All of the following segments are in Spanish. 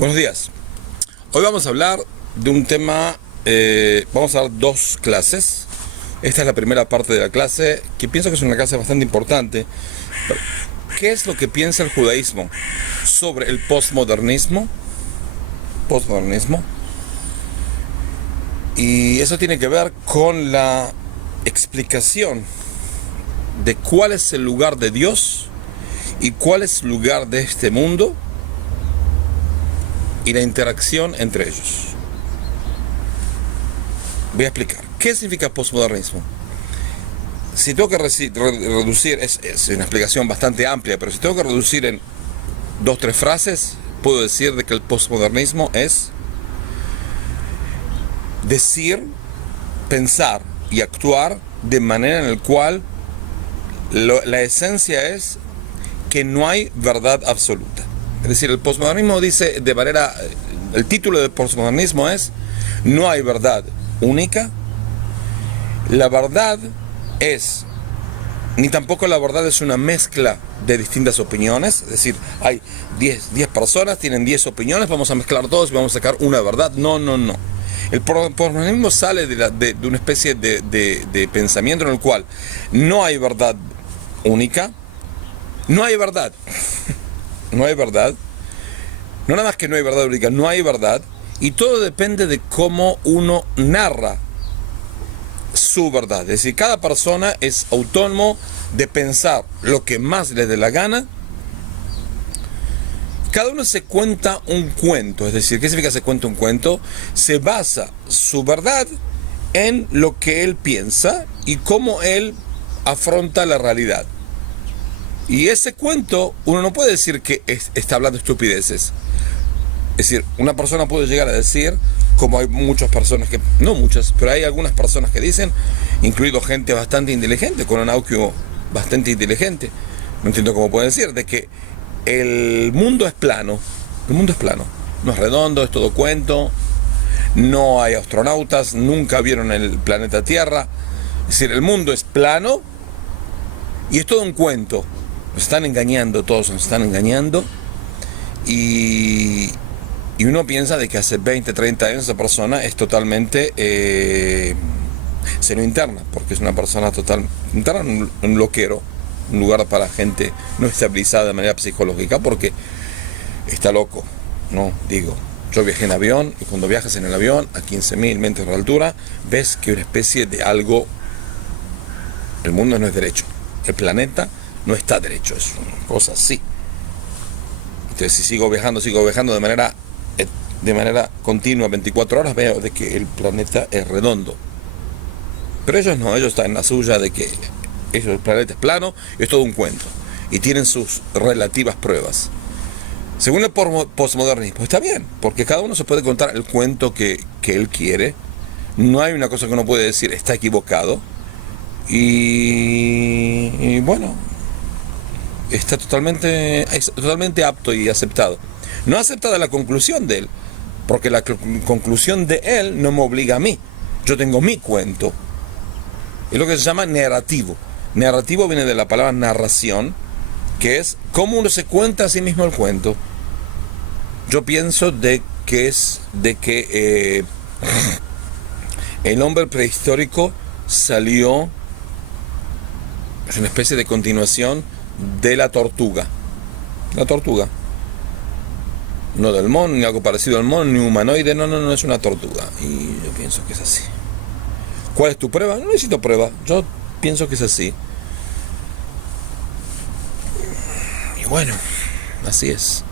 Buenos días. Hoy vamos a hablar de un tema, vamos a dar dos clases. Esta es la primera parte de la clase, que pienso que es una clase bastante importante. ¿Qué es lo que piensa el judaísmo sobre el postmodernismo? Y eso tiene que ver con la explicación de cuál es el lugar de Dios y cuál es el lugar de este mundo y la interacción entre ellos. Voy a explicar. ¿Qué significa postmodernismo? Si tengo que reducir, es una explicación bastante amplia, pero si tengo que reducir en 2-3 frases, puedo decir de que el postmodernismo es decir, pensar y actuar de manera en la cual la esencia es que no hay verdad absoluta. Es decir, el postmodernismo dice de manera, el título del postmodernismo es: no hay verdad única, la verdad es, ni tampoco la verdad es una mezcla de distintas opiniones. Es decir, hay 10 personas, tienen 10 opiniones, vamos a mezclar todos y vamos a sacar una verdad. No. El postmodernismo sale de una especie de pensamiento en el cual no hay verdad única, no hay verdad. No hay verdad. No nada más que no hay verdad única, no hay verdad. Y todo depende de cómo uno narra su verdad. Es decir, cada persona es autónomo de pensar lo que más le dé la gana. Cada uno se cuenta un cuento. Es decir, ¿qué significa se cuenta un cuento? Se basa su verdad en lo que él piensa y cómo él afronta la realidad. Y ese cuento, uno no puede decir que está hablando estupideces. Es decir, una persona puede llegar a decir, como hay muchas personas que, no muchas, pero hay algunas personas que dicen, incluido gente bastante inteligente, con un IQ bastante inteligente, no entiendo cómo pueden decir, de que el mundo es plano. El mundo es plano, no es redondo, es todo cuento, no hay astronautas, nunca vieron el planeta Tierra. Es decir, el mundo es plano y es todo un cuento. Nos están engañando, todos nos están engañando. Y uno piensa de que hace 20, 30 años esa persona es totalmente seno interna, porque es una persona total interna, un loquero, un lugar para gente no estabilizada de manera psicológica, porque está loco, ¿no? Digo, yo viajé en avión, y cuando viajas en el avión a 15.000 metros de altura, ves que una especie de algo, el mundo no es derecho, el planeta no está derecho, es una cosa así. Entonces, si sigo viajando de manera continua, 24 horas, veo de que el planeta es redondo. Pero ellos no, ellos están en la suya de que el planeta es plano y es todo un cuento. Y tienen sus relativas pruebas. Según el postmodernismo, está bien, porque cada uno se puede contar el cuento que él quiere. No hay una cosa que uno puede decir, está equivocado. Y bueno, está totalmente apto y aceptado. No aceptada la conclusión de él, porque la conclusión de él no me obliga a mí. Yo tengo mi cuento. Es lo que se llama narrativo. Narrativo viene de la palabra narración, que es cómo uno se cuenta a sí mismo el cuento. Yo pienso de que el hombre prehistórico salió, es una especie de continuación de la tortuga. La tortuga. No del mono, ni algo parecido al mono, ni humanoide, no, es una tortuga. Y yo pienso que es así. ¿Cuál es tu prueba? No necesito prueba, yo pienso que es así. Y bueno, así es.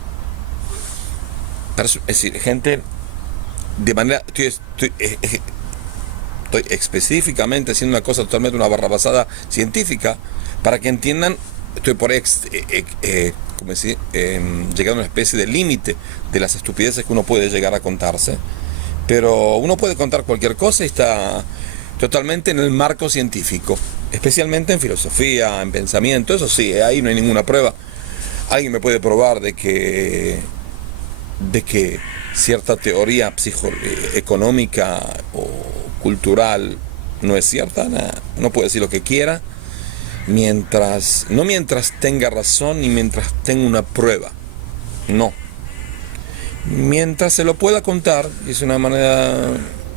Es decir, gente, de manera, estoy específicamente haciendo una cosa totalmente, una barrabasada científica, para que entiendan. Estoy por ahí, llegar a una especie de límite de las estupideces que uno puede llegar a contarse. Pero uno puede contar cualquier cosa y está totalmente en el marco científico, especialmente en filosofía, en pensamiento. Eso sí, ahí no hay ninguna prueba. Alguien me puede probar de que cierta teoría económica o cultural no es cierta. No puede decir lo que quiera. No mientras tenga razón ni mientras tenga una prueba. No. mientras se lo pueda contar, y es una manera,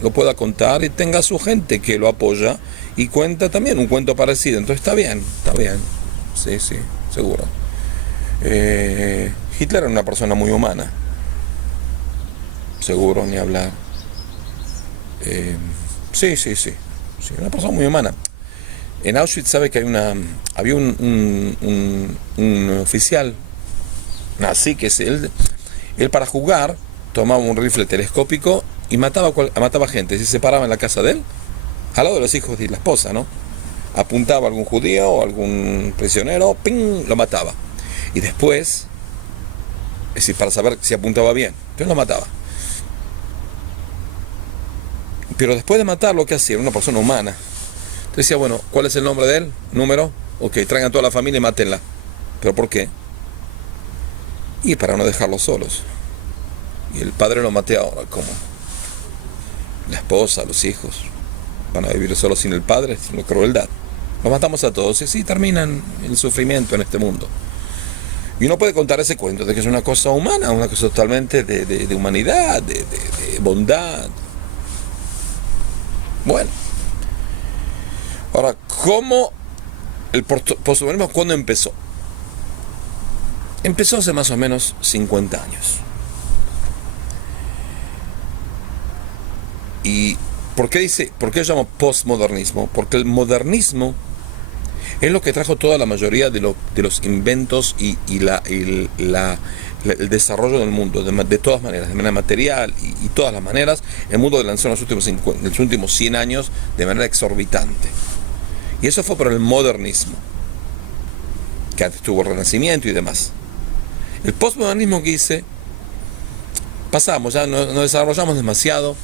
lo pueda contar y tenga su gente que lo apoya y cuenta también un cuento parecido. Entonces está bien, sí, sí, seguro. Hitler era una persona muy humana, seguro, ni hablar. Sí, sí, sí, sí, una persona muy humana. En Auschwitz sabe que había un oficial nazi que él para jugar tomaba un rifle telescópico y mataba gente. Si se paraba en la casa de él, al lado de los hijos de la esposa, ¿no? Apuntaba a algún judío o algún prisionero, ¡ping!, lo mataba. Y después, es decir, para saber si apuntaba bien, entonces lo mataba. Pero después de matarlo, ¿qué hacía? Era una persona humana. Entonces decía, bueno, ¿cuál es el nombre de él? ¿Número? Ok, traigan a toda la familia y mátenla. ¿Pero por qué? Y para no dejarlos solos. Y el padre lo maté ahora, ¿cómo? La esposa, los hijos, van a vivir solos sin el padre, es una crueldad. Los matamos a todos y así terminan el sufrimiento en este mundo. Y uno puede contar ese cuento de que es una cosa humana, una cosa totalmente de humanidad, de bondad. Bueno. Ahora, ¿cómo el postmodernismo cuándo empezó? Empezó hace más o menos 50 años. ¿Y por qué yo llamo postmodernismo? Porque el modernismo es lo que trajo toda la mayoría de los inventos y el desarrollo del mundo, de todas maneras, de manera material y todas las maneras. El mundo avanzó en los últimos 100 años de manera exorbitante. Y eso fue por el modernismo, que antes tuvo el Renacimiento y demás. El postmodernismo que hice, pasamos, ya no desarrollamos demasiado,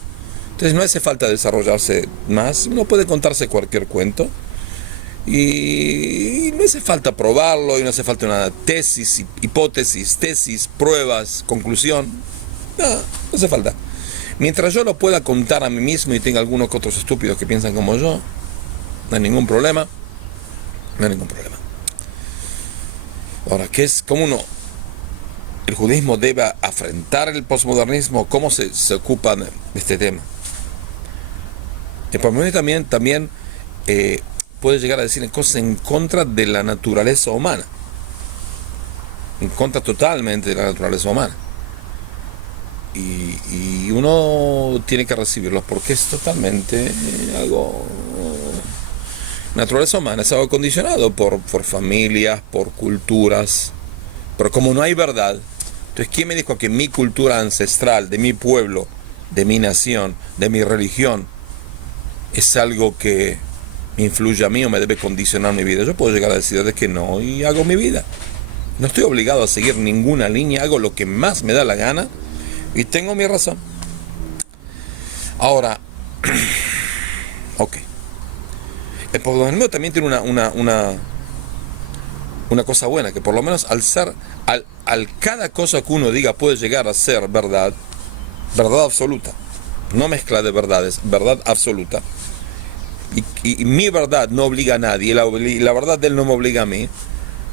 entonces no hace falta desarrollarse más, uno puede contarse cualquier cuento, y no hace falta probarlo, y no hace falta una tesis, hipótesis, tesis, pruebas, conclusión, no hace falta. Mientras yo lo pueda contar a mí mismo y tenga algunos que otros estúpidos que piensan como yo, no hay ningún problema, no hay ningún problema. Ahora, ¿cómo el judaísmo debe afrontar el posmodernismo? ¿Cómo se ocupa de este tema? El posmodernismo también puede llegar a decir cosas en contra de la naturaleza humana, en contra totalmente de la naturaleza humana. Y uno tiene que recibirlos porque es totalmente algo... Naturaleza humana es algo condicionado por familias, por culturas. Pero como no hay verdad, entonces ¿quién me dijo que mi cultura ancestral, de mi pueblo, de mi nación, de mi religión, es algo que me influye a mí o me debe condicionar mi vida? Yo puedo llegar a decir de que no y hago mi vida. No estoy obligado a seguir ninguna línea, hago lo que más me da la gana y tengo mi razón. Ahora, ok. El posmodernismo también tiene una cosa buena, que por lo menos al cada cosa que uno diga puede llegar a ser verdad absoluta, no mezcla de verdades, verdad absoluta, y mi verdad no obliga a nadie, y la verdad de él no me obliga a mí.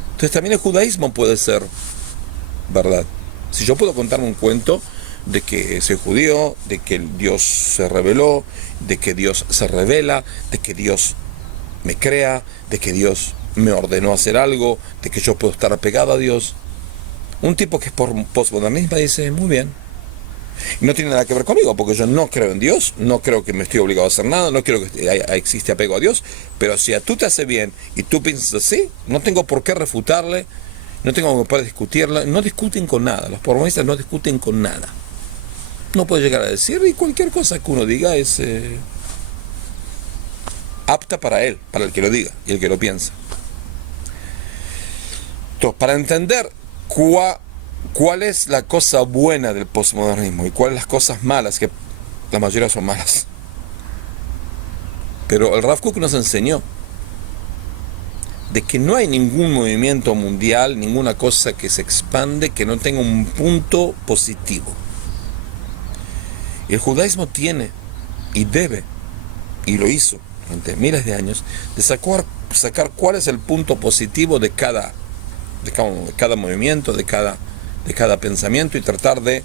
Entonces también el judaísmo puede ser verdad. Si yo puedo contar un cuento de que soy judío, de que Dios se reveló, de que Dios se revela, de que Dios me crea, de que Dios me ordenó hacer algo, de que yo puedo estar apegado a Dios. Un tipo que es postmodernista dice, muy bien. Y no tiene nada que ver conmigo, porque yo no creo en Dios, no creo que me estoy obligado a hacer nada, no creo que existe apego a Dios, pero si a tú te hace bien y tú piensas así, no tengo por qué refutarle, no tengo por qué discutirle, no discuten con nada, los postmodernistas no discuten con nada. No puede llegar a decir, y cualquier cosa que uno diga es... apta para él, para el que lo diga y el que lo piensa. Entonces, para entender cuál es la cosa buena del posmodernismo y cuáles las cosas malas, que la mayoría son malas, pero el Rav Kook nos enseñó de que no hay ningún movimiento mundial, ninguna cosa que se expande que no tenga un punto positivo. Y el judaísmo tiene y debe, y lo hizo durante miles de años, de sacar cuál es el punto positivo de cada movimiento, de cada pensamiento, y tratar de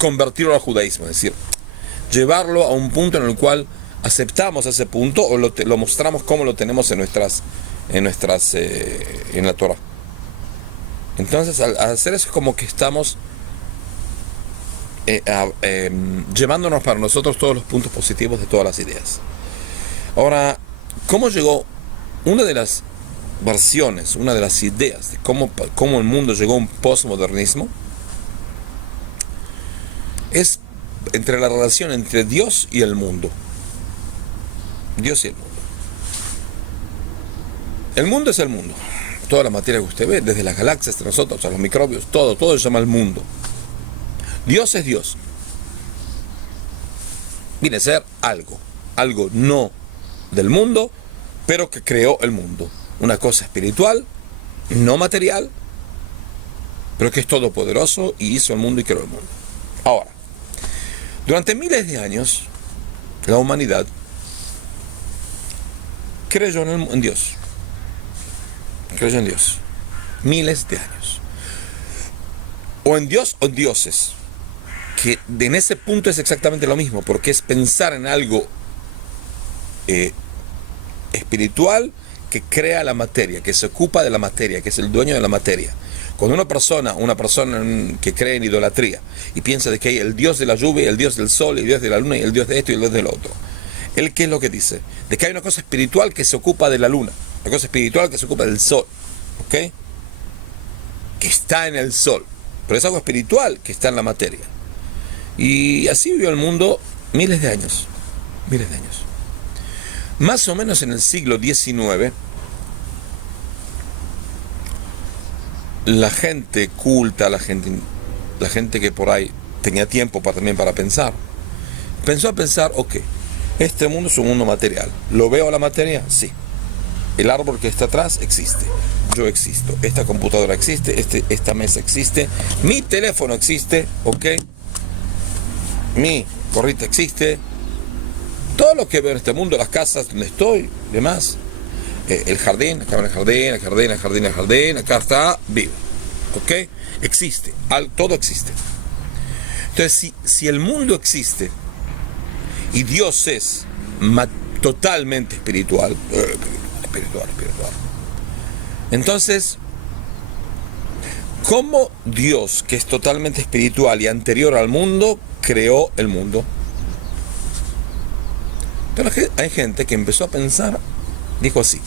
convertirlo al judaísmo, es decir, llevarlo a un punto en el cual aceptamos ese punto o lo mostramos como lo tenemos en la Torah. Entonces, al hacer eso es como que estamos llevándonos para nosotros todos los puntos positivos de todas las ideas. Ahora, ¿cómo llegó? Una de las versiones, una de las ideas de cómo el mundo llegó a un postmodernismo es entre la relación entre Dios y el mundo. Dios y el mundo. El mundo es el mundo. Toda la materia que usted ve, desde las galaxias, hasta nosotros, a los microbios, todo se llama el mundo. Dios es Dios. Viene a ser algo no del mundo, pero que creó el mundo. Una cosa espiritual, no material, pero que es todopoderoso y hizo el mundo y creó el mundo. Ahora, durante miles de años, la humanidad creyó en Dios. Creyó en Dios. Miles de años. O en Dios o en dioses. Que en ese punto es exactamente lo mismo, porque es pensar en algo espiritual que crea la materia, que se ocupa de la materia, que es el dueño de la materia. Cuando una persona que cree en idolatría y piensa de que hay el Dios de la lluvia, el Dios del sol, el Dios de la luna y el Dios de esto y el Dios del otro, ¿él qué es lo que dice? De que hay una cosa espiritual que se ocupa de la luna, una cosa espiritual que se ocupa del sol, ¿ok? Que está en el sol, pero es algo espiritual que está en la materia. Y así vivió el mundo miles de años. Más o menos en el siglo XIX, la gente culta, la gente que por ahí tenía tiempo también para pensar, pensó a pensar, ok, este mundo es un mundo material. ¿Lo veo a la materia? Sí. El árbol que está atrás existe. Yo existo. Esta computadora existe. Esta mesa existe. Mi teléfono existe, ok. Mi gorrita existe. Todo lo que veo en este mundo, las casas donde estoy, demás. El jardín, acá en el jardín, acá está vivo. ¿Ok? Existe. Todo existe. Entonces, si el mundo existe y Dios es totalmente espiritual, entonces, ¿cómo Dios, que es totalmente espiritual y anterior al mundo, creó el mundo? Pero hay gente que empezó a pensar, dijo así: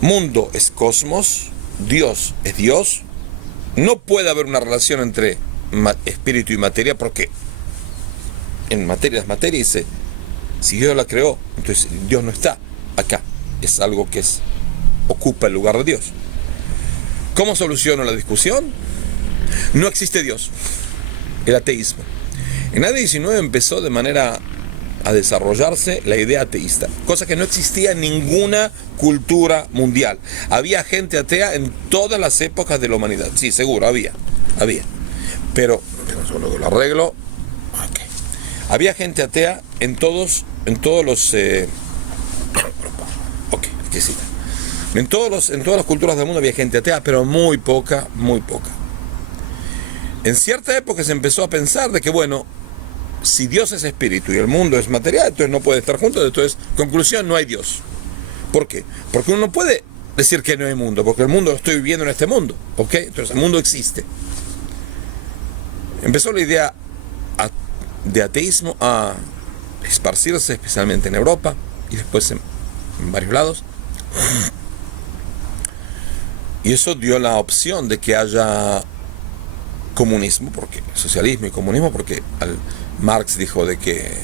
mundo es cosmos, Dios es Dios, no puede haber una relación entre espíritu y materia, porque en materia es materia, y si Dios la creó, entonces Dios no está acá, es algo que ocupa el lugar de Dios. ¿Cómo soluciono la discusión? No existe Dios, el ateísmo. En el XIX empezó de manera a desarrollarse la idea ateísta, cosa que no existía en ninguna cultura mundial. Había gente atea en todas las épocas de la humanidad, sí, seguro, había, pero solo que lo arreglo, okay. Había gente atea en todas las culturas del mundo había gente atea, pero muy poca. En cierta época se empezó a pensar de que, bueno, si Dios es espíritu y el mundo es material, entonces no puede estar juntos. Entonces, conclusión, no hay Dios. ¿Por qué? Porque uno no puede decir que no hay mundo, porque el mundo lo estoy viviendo en este mundo, ¿ok? Entonces el mundo existe. Empezó la idea de ateísmo a esparcirse, especialmente en Europa y después en varios lados. Y eso dio la opción de que haya comunismo, porque socialismo y comunismo, porque Marx dijo de que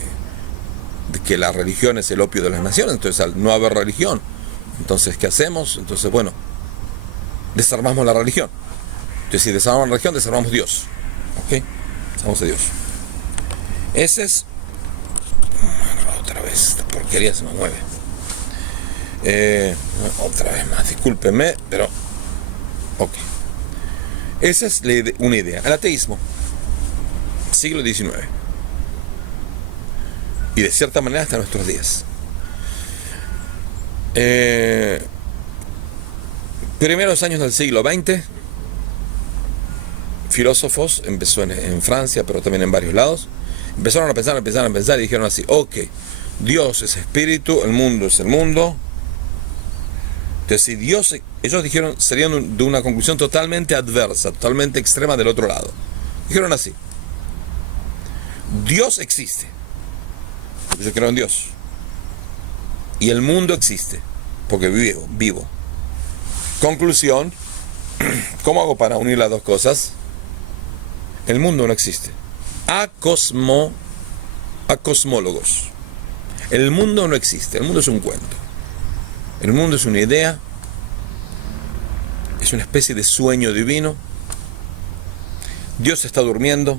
la religión es el opio de las naciones. Entonces, al no haber religión, entonces ¿qué hacemos? Entonces, bueno, desarmamos la religión. Entonces, si desarmamos la religión, desarmamos Dios, ¿ok? Desarmamos a Dios. Ese es... Otra vez, esta porquería se me mueve. Otra vez más, discúlpenme, pero... Ok. Esa es una idea. El ateísmo, siglo XIX. Y de cierta manera hasta nuestros días. Primeros años del siglo XX filósofos, empezó en Francia, pero también en varios lados, empezaron a pensar y dijeron así: ok, Dios es espíritu, el mundo es el mundo. Entonces, si Dios, ellos dijeron, serían de una conclusión totalmente adversa, totalmente extrema del otro lado. Dijeron así: Dios existe, porque yo creo en Dios, y el mundo existe, porque vivo. Conclusión: ¿cómo hago para unir las dos cosas? El mundo no existe. A cosmólogos. El mundo no existe, el mundo es un cuento. El mundo es una idea, es una especie de sueño divino. Dios está durmiendo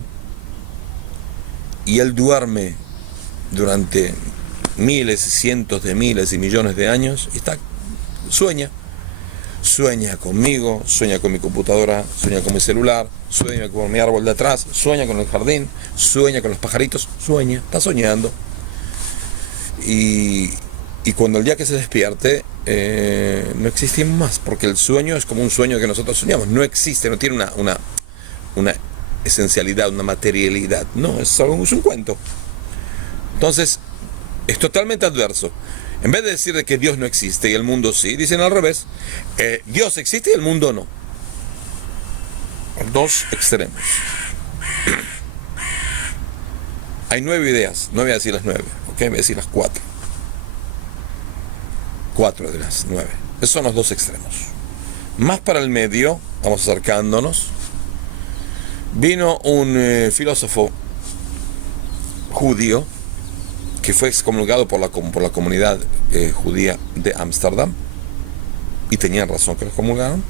y Él duerme durante miles, cientos de miles y millones de años y sueña conmigo, sueña con mi computadora, sueña con mi celular, sueña con mi árbol de atrás, sueña con el jardín, sueña con los pajaritos, está soñando. Y cuando el día que se despierte, no existimos más, porque el sueño es como un sueño que nosotros soñamos, no existe, no tiene una esencialidad, una materialidad, no, es un cuento. Entonces, es totalmente adverso. En vez de decir de que Dios no existe y el mundo sí, dicen al revés: Dios existe y el mundo no. Dos extremos. Hay 9 ideas, no voy a decir las 9, ¿ok? Voy a decir las 4. 4 de las 9. Esos son los dos extremos. Más para el medio, vamos acercándonos, vino un filósofo judío que fue excomulgado por la comunidad judía de Ámsterdam, y tenían razón que lo excomulgaron.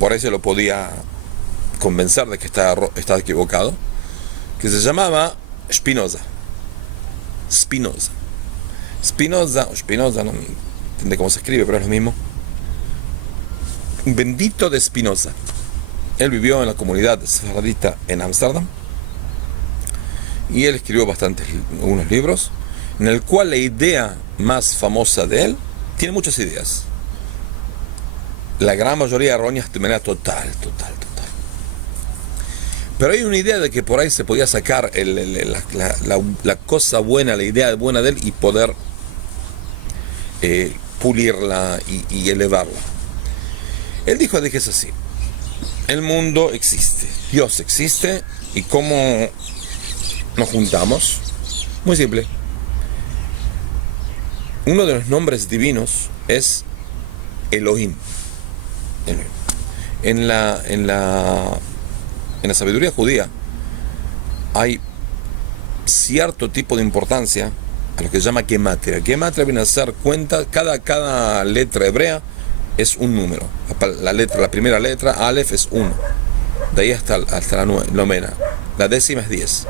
Por eso lo podía convencer de que está equivocado, que se llamaba Spinoza, no entiende cómo se escribe, pero es lo mismo. Bendito de Spinoza. Él vivió en la comunidad sefardita en Ámsterdam y él escribió algunos libros, en el cual la idea más famosa de él, tiene muchas ideas, la gran mayoría erróneas de manera total. Pero hay una idea de que por ahí se podía sacar la cosa buena, la idea buena de él, y poder pulirla y elevarla. Él dijo que es así: el mundo existe, Dios existe, y ¿cómo nos juntamos? Muy simple. Uno de los nombres divinos es Elohim. En la sabiduría judía hay cierto tipo de importancia a lo que se llama gematria. Gematria viene a ser cuenta, cada letra hebrea es un número. La primera letra, Aleph, es 1. De ahí hasta la novena. La décima es 10. Es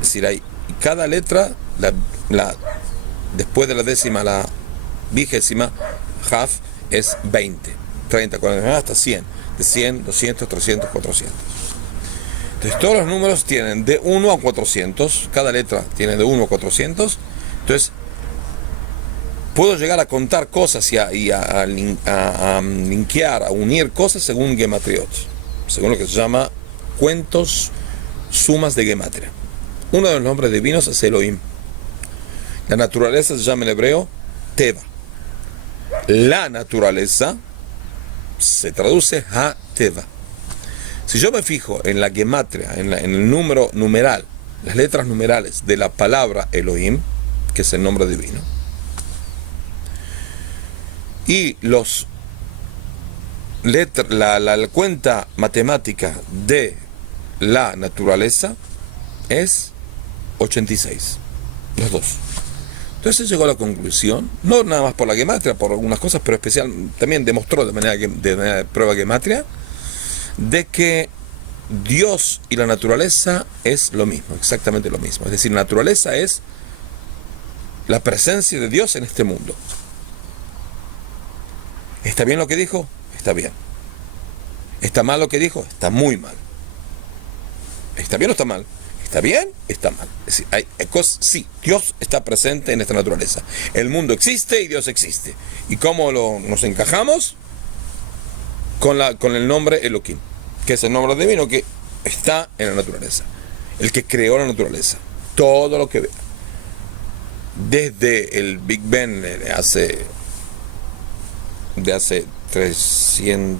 decir, hay cada letra, después de la décima, la 20ª, Haf, es 20, 30, 40, hasta 100. De 100, 200, 300, 400. Entonces todos los números tienen de 1 a 400. Cada letra tiene de 1 a 400. Entonces puedo llegar a contar cosas y a linkear, a unir cosas según Gematriot, según lo que se llama cuentos, sumas de Gematria. Uno de los nombres divinos es Elohim. La naturaleza se llama en hebreo Teva. La naturaleza se traduce Ha-Teva. Si yo me fijo en la gematria, en el número numeral, las letras numerales de la palabra Elohim, que es el nombre divino, y la cuenta matemática de la naturaleza es 86, los dos. Entonces llegó a la conclusión, no nada más por la gematria, por algunas cosas, pero especial también demostró de manera de prueba gematria, de que Dios y la naturaleza es lo mismo, exactamente lo mismo. Es decir, la naturaleza es la presencia de Dios en este mundo. ¿Está bien lo que dijo? Está bien. ¿Está mal lo que dijo? Está muy mal. ¿Está bien o está mal? ¿Está bien? Está mal. Es decir, hay cosas, sí, Dios está presente en esta naturaleza. El mundo existe y Dios existe. ¿Y cómo nos encajamos? con el nombre Elohim, que es el nombre divino que está en la naturaleza, el que creó la naturaleza, todo lo que ve. Desde el Big Bang de hace 300.000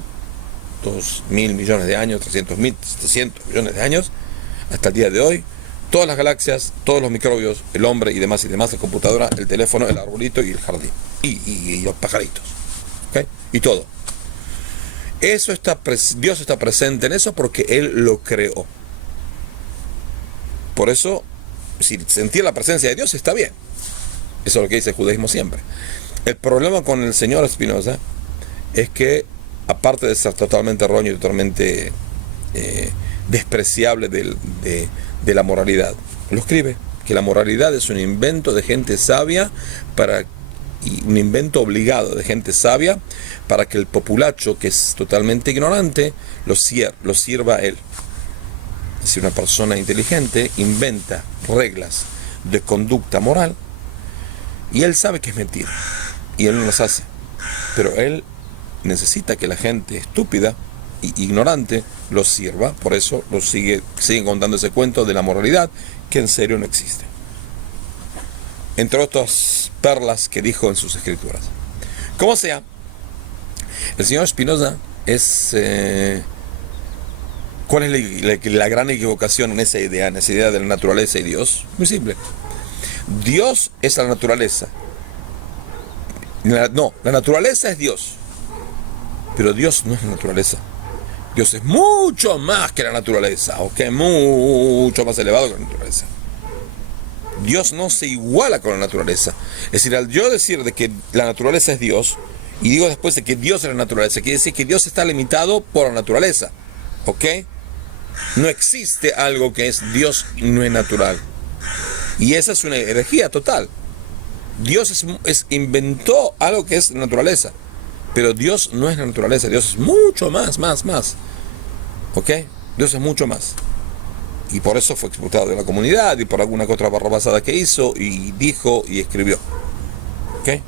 millones de años, 300.000, 700 millones de años, hasta el día de hoy, todas las galaxias, todos los microbios, el hombre y demás, la computadora, el teléfono, el arbolito y el jardín, y los pajaritos, ¿okay? Y todo. Dios está presente en eso porque Él lo creó. Por eso, si sentir la presencia de Dios está bien. Eso es lo que dice el judaísmo siempre. El problema con el señor Spinoza es que, aparte de ser totalmente erróneo y totalmente despreciable de la moralidad, lo escribe, que la moralidad es un invento de gente sabia y un invento obligado de gente sabia para que el populacho, que es totalmente ignorante, lo sirva a él. Es decir, una persona inteligente inventa reglas de conducta moral y él sabe que es mentira y él no las hace, pero él necesita que la gente estúpida e ignorante lo sirva. Por eso siguen contando ese cuento de la moralidad que en serio no existe, entre otras perlas que dijo en sus escrituras. Como sea, el señor Spinoza es... ¿Cuál es la gran equivocación en esa idea de la naturaleza y Dios? Muy simple. Dios es la naturaleza. La naturaleza es Dios. Pero Dios no es la naturaleza. Dios es mucho más que la naturaleza, ¿ok? Mucho más elevado que la naturaleza. Dios no se iguala con la naturaleza. Es decir, al yo decir de que la naturaleza es Dios, y digo después de que Dios es la naturaleza, quiere decir que Dios está limitado por la naturaleza, ¿ok? No existe algo que es Dios y no es natural. Y esa es una herejía total. Dios inventó algo que es naturaleza, pero Dios no es la naturaleza. Dios es mucho más. ¿Ok? Dios es mucho más. Y por eso fue expulsado de la comunidad y por alguna que otra barrabasada que hizo y dijo y escribió. ¿Ok?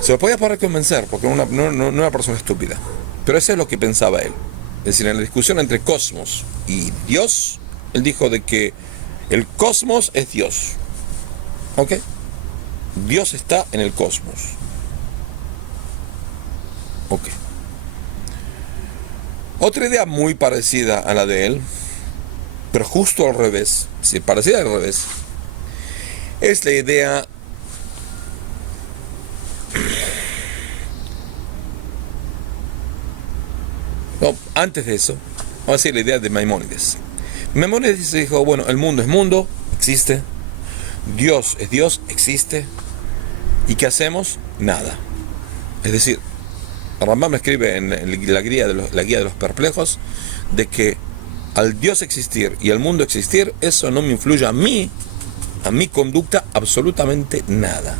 Se lo podía poder convencer porque no era una persona estúpida. Pero eso es lo que pensaba él. Es decir, en la discusión entre cosmos y Dios, él dijo de que el cosmos es Dios. ¿Ok? Dios está en el cosmos. Ok. Otra idea muy parecida a la de él, pero justo al revés, si parecida al revés, es la idea antes de eso, vamos a decir la idea de Maimónides. Maimónides dijo, bueno, el mundo es mundo, existe. Dios es Dios, existe. ¿Y qué hacemos? Nada. Es decir, Rambam escribe en la guía de los perplejos de que al Dios existir y al mundo existir, eso no me influye a mi conducta absolutamente nada.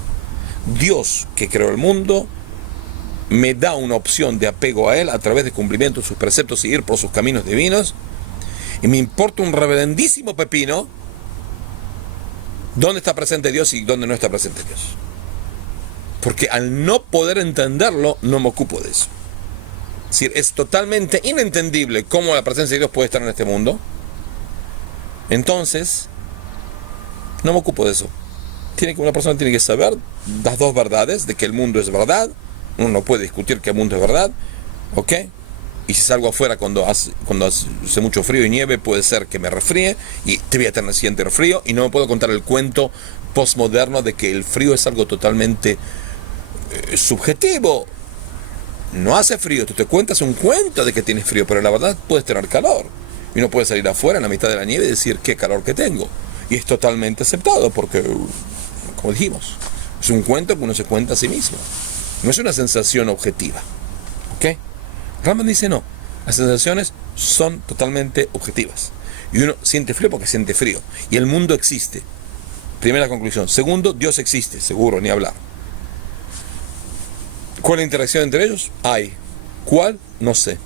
Dios, que creó el mundo, me da una opción de apego a Él a través de cumplimiento de sus preceptos y ir por sus caminos divinos, y me importa un reverendísimo pepino dónde está presente Dios y dónde no está presente Dios, porque al no poder entenderlo no me ocupo de eso. Es decir, es totalmente inentendible cómo la presencia de Dios puede estar en este mundo, entonces no me ocupo de eso. Una persona tiene que saber las dos verdades, de que el mundo es verdad. Uno no puede discutir que el mundo es verdad, ¿ok? Y si salgo afuera cuando hace mucho frío y nieve, puede ser que me resfríe y te voy a tener el siguiente frío, y no me puedo contar el cuento postmoderno de que el frío es algo totalmente subjetivo. No hace frío, tú te cuentas un cuento de que tienes frío, pero la verdad puedes tener calor. Y uno puede salir afuera en la mitad de la nieve y decir qué calor que tengo. Y es totalmente aceptado porque, como dijimos, es un cuento que uno se cuenta a sí mismo. No es una sensación objetiva. ¿Ok? Rambam dice no. Las sensaciones son totalmente objetivas. Y uno siente frío porque siente frío. Y el mundo existe. Primera conclusión. Segundo, Dios existe. Seguro, ni hablar. ¿Cuál es la interacción entre ellos? Hay. ¿Cuál? No sé.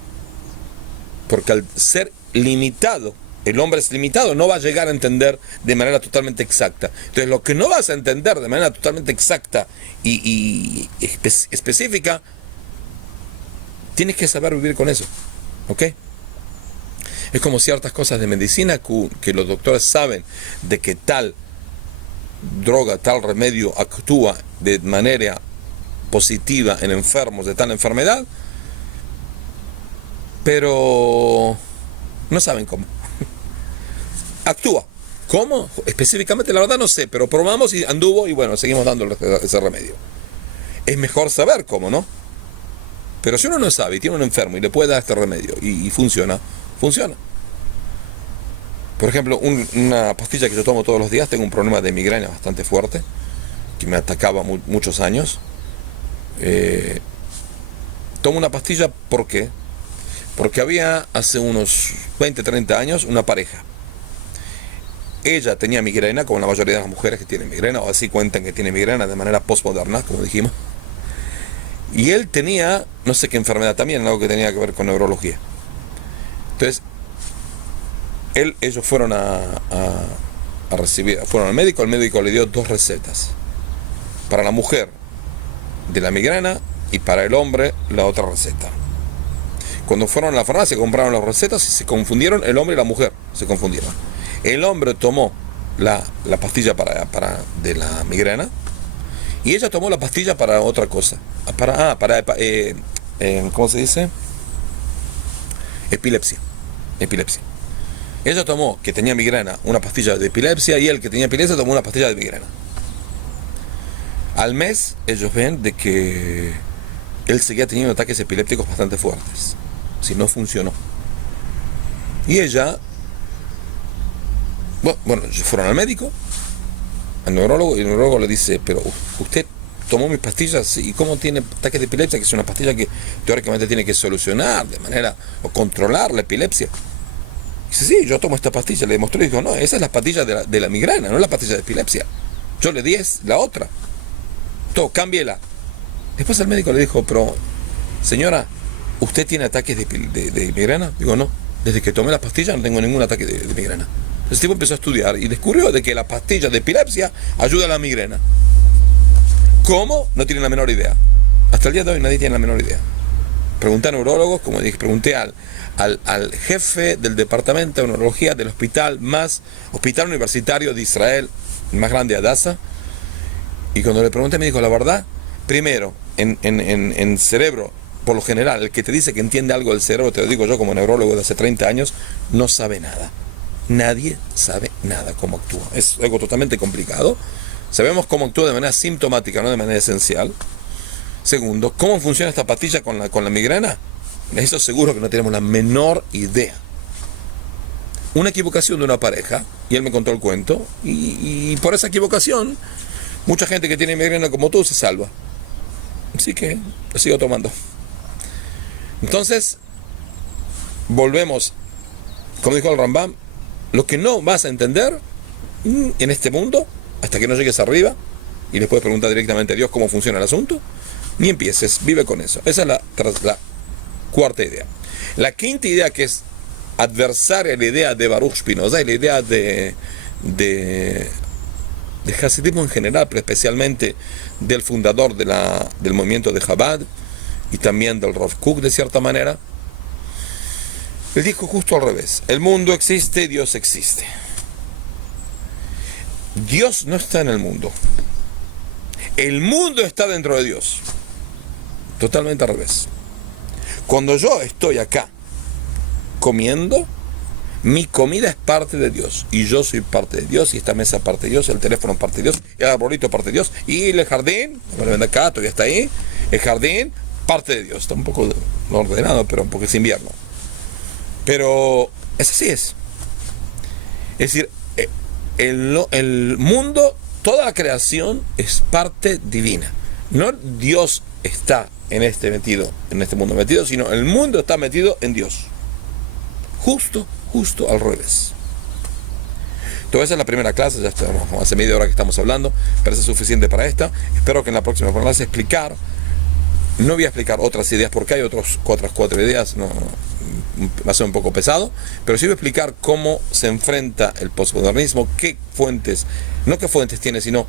Porque al ser limitado, el hombre es limitado, no va a llegar a entender de manera totalmente exacta. Entonces, lo que no vas a entender de manera totalmente exacta y específica, Tienes que saber vivir con eso, ¿ok? Es como ciertas cosas de medicina que los doctores saben de que tal droga, tal remedio actúa de manera positiva en enfermos de tal enfermedad, pero no saben cómo. Actúa. ¿Cómo? Específicamente, la verdad no sé, pero probamos y anduvo y bueno, seguimos dándole ese remedio. Es mejor saber cómo, ¿no? Pero si uno no sabe y tiene un enfermo y le puede dar este remedio y funciona, funciona. Por ejemplo, una pastilla que yo tomo todos los días, tengo un problema de migraña bastante fuerte, que me atacaba muchos años. Tomo una pastilla, ¿por qué? Porque había hace unos 20, 30 años una pareja. Ella tenía migraña, como la mayoría de las mujeres que tienen migraña, o así cuentan que tiene migraña de manera postmoderna, como dijimos. Y él tenía, no sé qué enfermedad también, algo que tenía que ver con neurología. Entonces, ellos fueron a recibir, fueron al médico, el médico le dio 2 recetas. Para la mujer, de la migraña, y para el hombre, la otra receta. Cuando fueron a la farmacia, compraron las recetas y se confundieron, el hombre y la mujer se confundieron. El hombre tomó la pastilla de la migraña y ella tomó la pastilla para otra cosa. ¿Cómo se dice? Epilepsia. Ella tomó, que tenía migraña, una pastilla de epilepsia, y él, que tenía epilepsia, tomó una pastilla de migraña. Al mes, ellos ven de que él seguía teniendo ataques epilépticos bastante fuertes. Si no funcionó. Y ella, bueno, fueron al médico, al neurólogo, y el neurólogo le dice, pero usted tomó mis pastillas, ¿y cómo tiene ataques de epilepsia? Que es una pastilla que teóricamente tiene que solucionar de manera, o controlar la epilepsia. Dice, sí, yo tomo esta pastilla. Le demostró y dijo, no, esa es la pastilla de la migraña, no es la pastilla de epilepsia. Yo le di la otra. Todo, cámbiela. Después el médico le dijo, pero señora, ¿usted tiene ataques de migraña? Digo, no, desde que tomé la pastilla no tengo ningún ataque de migraña. Entonces el tipo empezó a estudiar y descubrió de que la pastilla de epilepsia ayuda a la migraña. ¿Cómo? No tiene la menor idea. Hasta el día de hoy nadie tiene la menor idea. Pregunté a neurólogos, como dije, pregunté al jefe del departamento de neurología del hospital universitario de Israel, el más grande, Hadassah, y cuando le pregunté me dijo, la verdad, primero, en cerebro, por lo general, el que te dice que entiende algo del cerebro, te lo digo yo como neurólogo de hace 30 años, no sabe nada. Nadie sabe nada cómo actúa. Es algo totalmente complicado. Sabemos cómo actúa de manera sintomática, no de manera esencial. Segundo, ¿cómo funciona esta pastilla con la migraña? Eso seguro que no tenemos la menor idea. Una equivocación de una pareja, y él me contó el cuento, y por esa equivocación, mucha gente que tiene migraña como tú se salva. Así que lo sigo tomando. Entonces, volvemos, como dijo el Rambam, lo que no vas a entender en este mundo, hasta que no llegues arriba, y después pregunta directamente a Dios cómo funciona el asunto, ni empieces, vive con eso. Esa es la cuarta idea. La quinta idea, que es adversaria a la idea de Baruch Spinoza, y la idea de hasidismo en general, pero especialmente del fundador del movimiento de Chabad, y también del Rav Kook de cierta manera, él dijo justo al revés: el mundo existe, Dios existe. Dios no está en el mundo está dentro de Dios. Totalmente al revés. Cuando yo estoy acá comiendo, mi comida es parte de Dios, y yo soy parte de Dios, y esta mesa es parte de Dios, el teléfono es parte de Dios, el arbolito es parte de Dios, y el jardín, bueno, ven acá, todavía está ahí, el jardín, parte de Dios. Está un poco no ordenado, pero porque es invierno. Pero eso sí es. Es decir, el mundo, toda la creación es parte divina. No Dios está en este mundo metido, sino el mundo está metido en Dios. Justo al revés. Entonces esa es la primera clase, ya estamos hace media hora que estamos hablando, parece suficiente para esta. Espero que en la próxima clase explicar, no voy a explicar otras ideas porque hay otras 4 ideas, no, va a ser un poco pesado, pero sí voy a explicar cómo se enfrenta el postmodernismo, qué fuentes, no qué fuentes tiene, sino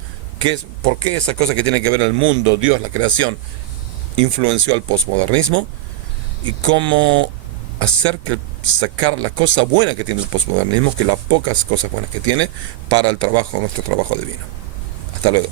por qué esa cosa que tiene que ver el mundo, Dios, la creación, influenció al postmodernismo, y cómo sacar la cosa buena que tiene el postmodernismo, que las pocas cosas buenas que tiene, para el trabajo, nuestro trabajo divino. Hasta luego.